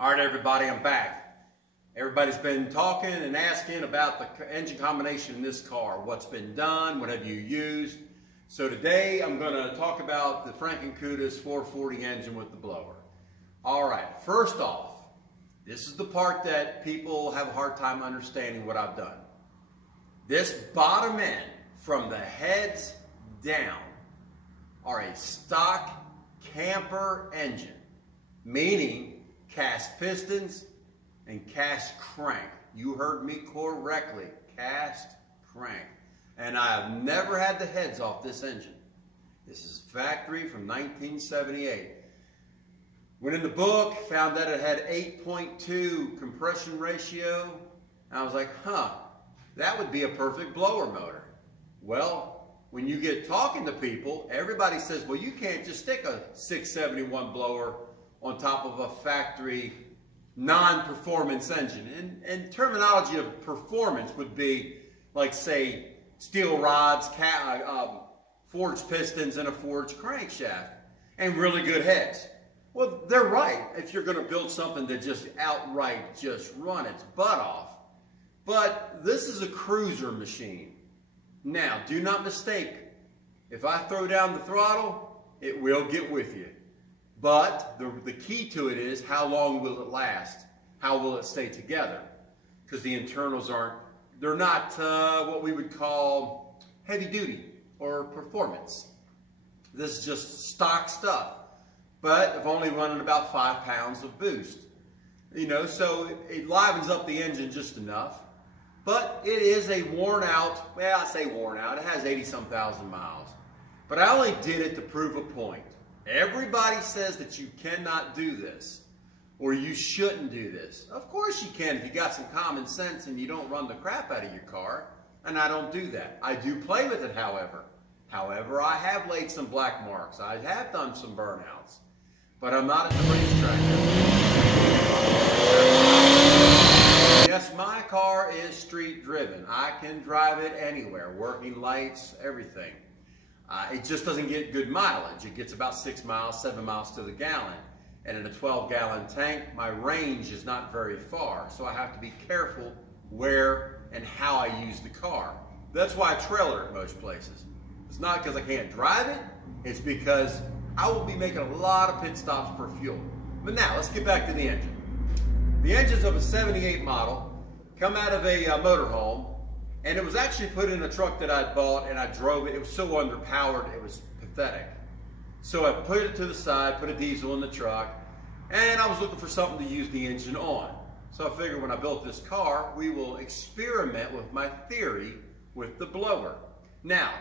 All right, everybody, I'm back. Everybody's been talking and asking about the engine combination in this car. What's been done? What have you used? So today I'm going to talk about the Franken-Kutas 440 engine with the blower. All right, first off, this is the part that people have a hard time understanding what I've done. This bottom end, from the heads down, are a stock camper engine, meaning cast pistons and cast crank. You heard me correctly, cast crank. And I have never had the heads off this engine. This is factory from 1978. Went in the book, found that it had 8.2 compression ratio. And I was like, that would be a perfect blower motor. Well, when you get talking to people, everybody says, well, you can't just stick a 671 blower on top of a factory non-performance engine. And terminology of performance would be like, say, steel rods, forged pistons, and a forged crankshaft, and really good heads. Well, they're right if you're going to build something that just outright just run its butt off. But this is a cruiser machine. Now, do not mistake. If I throw down the throttle, it will get with you. But the key to it is, how long will it last? How will it stay together? Because the internals they're not what we would call heavy duty or performance. This is just stock stuff. But I've only running about 5 pounds of boost. You know, so it livens up the engine just enough. But it is a worn out, well, I say worn out, it has 80-some thousand miles. But I only did it to prove a point. Everybody says that you cannot do this, or you shouldn't do this. Of course you can if you got some common sense and you don't run the crap out of your car, and I don't do that. I do play with it, however. However, I have laid some black marks. I have done some burnouts, but I'm not at the racetrack. Yes, my car is street driven. I can drive it anywhere, working lights, everything. It just doesn't get good mileage. It gets about 6 miles, 7 miles to the gallon. And in a 12-gallon tank, my range is not very far. So I have to be careful where and how I use the car. That's why I trailer it most places. It's not because I can't drive it. It's because I will be making a lot of pit stops for fuel. But now, let's get back to the engine. The engine's of a 78 model, come out of a motorhome. And it was actually put in a truck that I'd bought, and I drove it. It was so underpowered, it was pathetic. So I put it to the side, put a diesel in the truck, and I was looking for something to use the engine on. So I figured when I built this car, we will experiment with my theory with the blower. Now,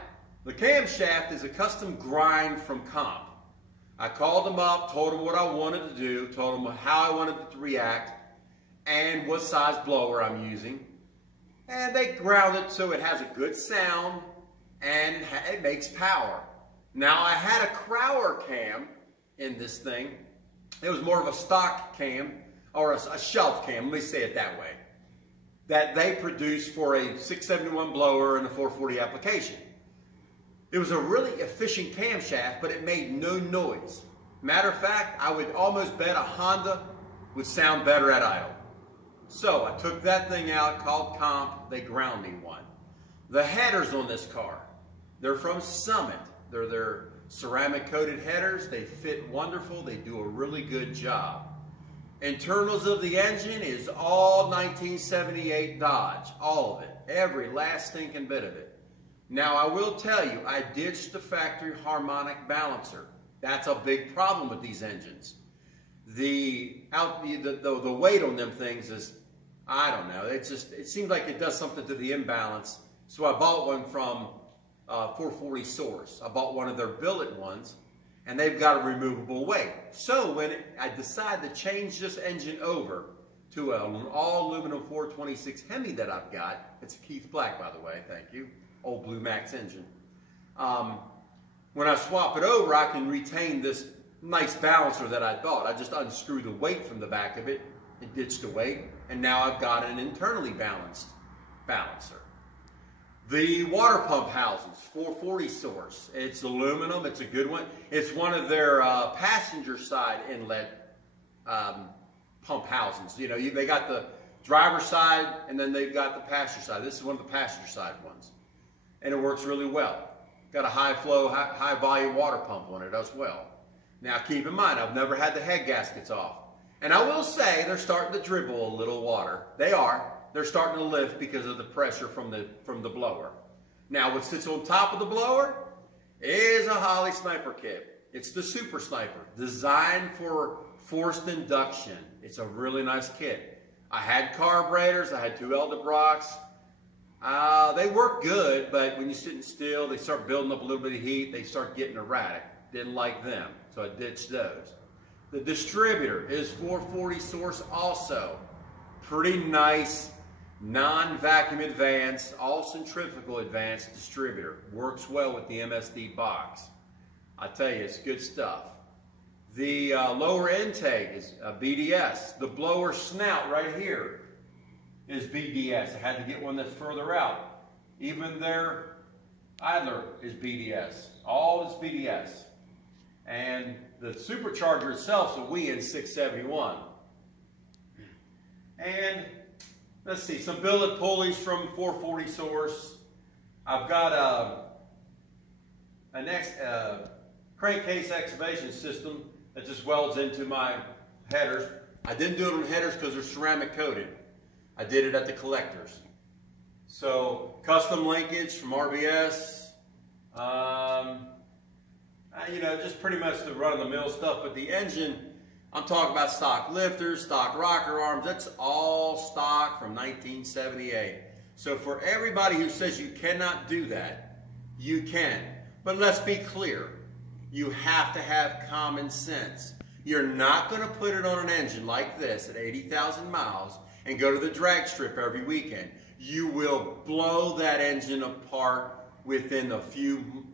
the camshaft is a custom grind from Comp. I called them up, told them what I wanted to do, told them how I wanted it to react, and what size blower I'm using. And they ground it so it has a good sound and it makes power. Now, I had a Crowler cam in this thing. It was more of a stock cam, or a shelf cam, let me say it that way, that they produced for a 671 blower and a 440 application. It was a really efficient camshaft, but it made no noise. Matter of fact, I would almost bet a Honda would sound better at idle. So I took that thing out, called Comp, they ground me one. The headers on this car, they're from Summit. They're their ceramic coated headers. They fit wonderful. They do a really good job. Internals of the engine is all 1978 Dodge, all of it, every last stinking bit of it. Now I will tell you, I ditched the factory harmonic balancer. That's a big problem with these engines. The weight on them things is, I don't know, it seems like it does something to the imbalance. So I bought one from 440 Source. I bought one of their billet ones, and they've got a removable weight. So when I decided to change this engine over to an all aluminum 426 Hemi that I've got, it's a Keith Black, by the way, thank you, old Blue Max engine. When I swap it over, I can retain this nice balancer that I bought. I just unscrewed the weight from the back of it and ditched the weight, and now I've got an internally balanced balancer. The water pump housings, 440 Source. It's aluminum, it's a good one. It's one of their passenger side inlet pump housings. You know, they got the driver's side and then they've got the passenger side. This is one of the passenger side ones. And it works really well. Got a high flow, high volume water pump on it as well. Now keep in mind, I've never had the head gaskets off. And I will say they're starting to dribble a little water. They are. They're starting to lift because of the pressure from the blower. Now what sits on top of the blower is a Holley sniper kit. It's the Super Sniper, designed for forced induction. It's a really nice kit. I had carburetors, I had 2 Elderbrocs. They work good, but when you're sitting still, they start building up a little bit of heat. They start getting erratic. Didn't like them, so I ditched those. The distributor is 440 source also. Pretty nice, non-vacuum advanced, all centrifugal advanced distributor. Works well with the MSD box. I tell you, it's good stuff. The lower intake is BDS. The blower snout right here is BDS. I had to get one that's further out. Even their idler is BDS. All is BDS. And the supercharger itself is a WEN 671. And let's see, some billet pulleys from 440 source. I've got a crankcase excavation system that just welds into my headers. I didn't do it on headers because they're ceramic coated. I did it at the collectors. So custom linkage from RBS. You know, just pretty much the run-of-the-mill stuff. But the engine, I'm talking about stock lifters, stock rocker arms. That's all stock from 1978. So for everybody who says you cannot do that, you can. But let's be clear. You have to have common sense. You're not going to put it on an engine like this at 80,000 miles and go to the drag strip every weekend. You will blow that engine apart within a few,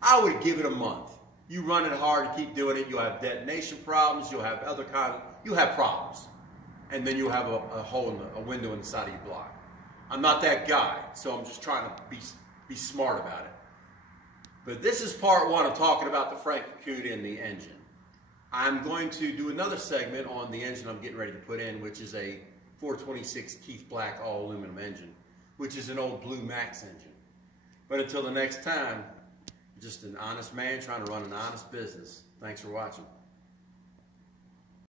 I would give it a month. You run it hard, you keep doing it, you'll have detonation problems, you'll have other kinds, you'll have problems. And then you'll have a hole in a window in the side of your block. I'm not that guy, so I'm just trying to be smart about it. But this is part 1 of talking about the Frank Acuda and the engine. I'm going to do another segment on the engine I'm getting ready to put in, which is a 426 Keith Black all aluminum engine, which is an old Blue Max engine. But until the next time, just an honest man trying to run an honest business. Thanks for watching.